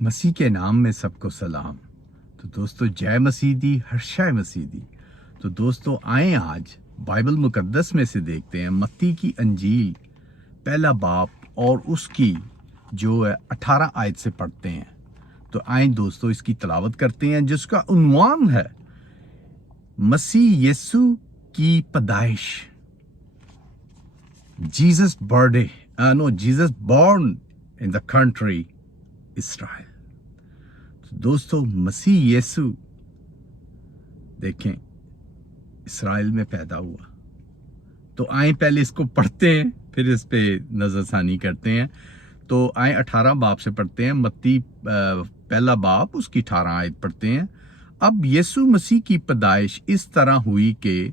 मसीह के नाम में सबको सलाम। तो दोस्तों जय मसीह दी, हर्षाय मसीह दी। तो दोस्तों आए आज बाइबल मुकद्दस में से देखते हैं मत्ती की अंजील पहला बाब और उसकी जो है 18 आयत से पढ़ते हैं। तो आए दोस्तों इसकी तलावत करते हैं जिसका उन्वान है मसीह यीशु की पैदाइश। Jesus birthday Jesus born in the country Israel. तो दोस्तों मसीह यीशु देखें इसराइल में पैदा हुआ। तो आए पहले इसको पढ़ते हैं फिर इस पे नजरसानी करते हैं। तो आए 18 बाब से पढ़ते हैं। मत्ती पहला बाब उसकी 18 आयत पढ़ते हैं। अब यीशु मसीह की पैदाइश इस तरह हुई कि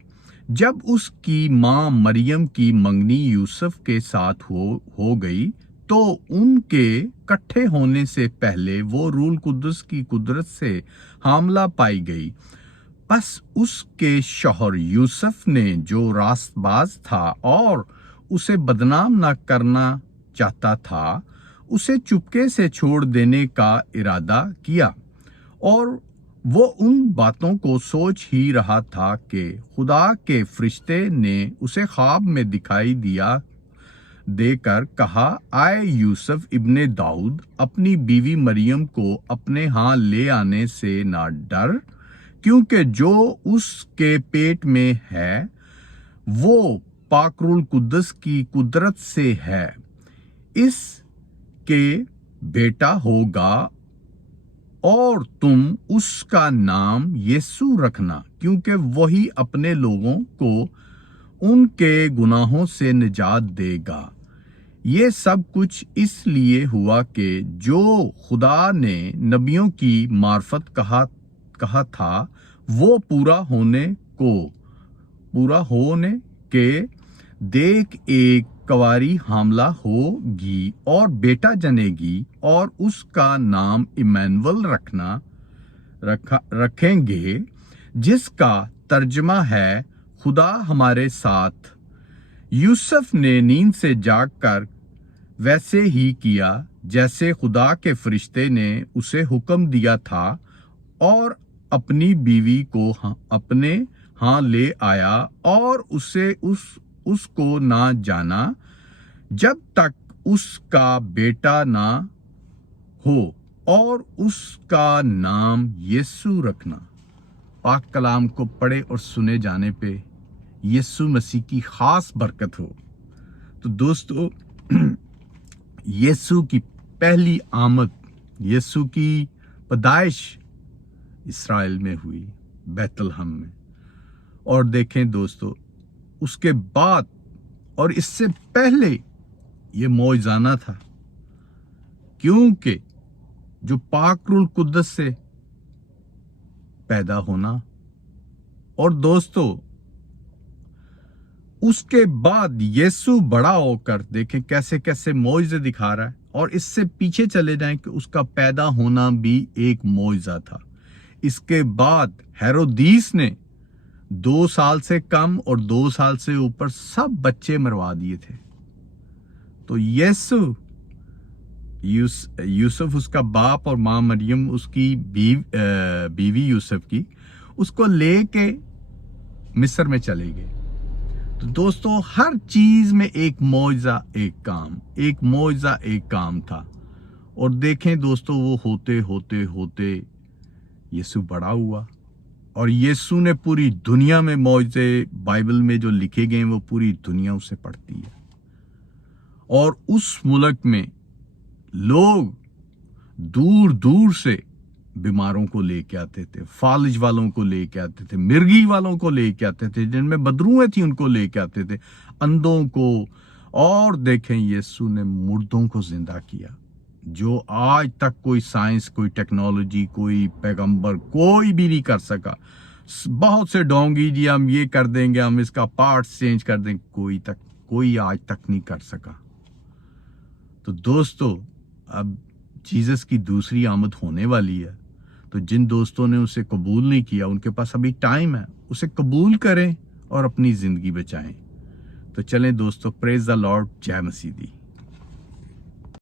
जब उसकी मां मरियम की मंगनी यूसुफ के साथ हो गई तो उनके इकट्ठे होने से पहले वो रूल कुद्दुस की कुदरत से हामला पाई गई। बस उसके शौहर यूसुफ ने जो रास्तबाज था और उसे बदनाम न करना चाहता था, उसे चुपके से छोड़ देने का इरादा किया। और वो उन बातों को सोच ही रहा था कि खुदा के फरिश्ते ने उसे ख्वाब में दिखाई देकर कहा, आए यूसुफ इब्ने दाऊद, अपनी बीवी मरियम को अपने यहाँ ले आने से ना डर, क्योंकि जो उसके पेट में है वो पाकरुल कुद्दस की कुदरत से है। इसके बेटा होगा और तुम उसका नाम यीशु रखना, क्योंकि वही अपने लोगों को उनके गुनाहों से निजात देगा। ये सब कुछ इसलिए हुआ कि जो खुदा ने नबियों की मार्फत कहा था वो पूरा होने के देख एक कवारी हामला होगी और बेटा जनेगी और उसका नाम इमैनुअल रखेंगे, जिसका तर्जमा है खुदा हमारे साथ। यूसुफ ने नींद से जागकर वैसे ही किया जैसे खुदा के फरिश्ते ने उसे हुक्म दिया था और अपनी बीवी को अपने यहाँ ले आया और उसको ना जाना जब तक उसका बेटा ना हो और उसका नाम यीशु रखना। पाक कलाम को पढ़े और सुने जाने पे यीशु मसीह की खास बरकत हो। तो दोस्तों यीशु की पहली आमद, यीशु की पैदाइश इसराइल में हुई, बैतलहम में। और देखें दोस्तों उसके बाद और इससे पहले ये मौजज़ाना था, क्योंकि जो पाकरुल कुद्दस से पैदा होना। और दोस्तों उसके बाद यीशु बड़ा होकर देखें कैसे कैसे मौजज़े दिखा रहा है। और इससे पीछे चले जाएं कि उसका पैदा होना भी एक मौजज़ा था। इसके बाद हेरोदीस ने 2 साल से कम और 2 साल से ऊपर सब बच्चे मरवा दिए थे। तो यूसुफ उसका बाप और मां मरियम उसकी बीवी यूसुफ की, उसको लेके मिस्र में चले गए। तो दोस्तों हर चीज में एक मौजज़ा एक काम था। और देखें दोस्तों वो होते होते यीशु बड़ा हुआ और यीशु ने पूरी दुनिया में मौजज़े बाइबल में जो लिखे गए वो पूरी दुनिया उसे पढ़ती है। और उस मुल्क में लोग दूर दूर से बीमारों को लेके आते थे, फालिज वालों को लेके आते थे, मिर्गी वालों को लेके आते थे, जिनमें बदरूएं थी उनको लेके आते थे, अंधों को। और देखें यीशु ने मुर्दों को जिंदा किया, जो आज तक कोई साइंस, कोई टेक्नोलॉजी, कोई पैगंबर कोई भी नहीं कर सका। बहुत से डोंगी जी हम ये कर देंगे, हम इसका पार्ट्स चेंज कर देंगे, कोई आज तक नहीं कर सका। तो दोस्तों अब जीसस की दूसरी आमद होने वाली है। तो जिन दोस्तों ने उसे कबूल नहीं किया उनके पास अभी टाइम है, उसे कबूल करें और अपनी जिंदगी बचाएं। तो चलें दोस्तों, प्रेज द लॉर्ड, जय मसीह दी।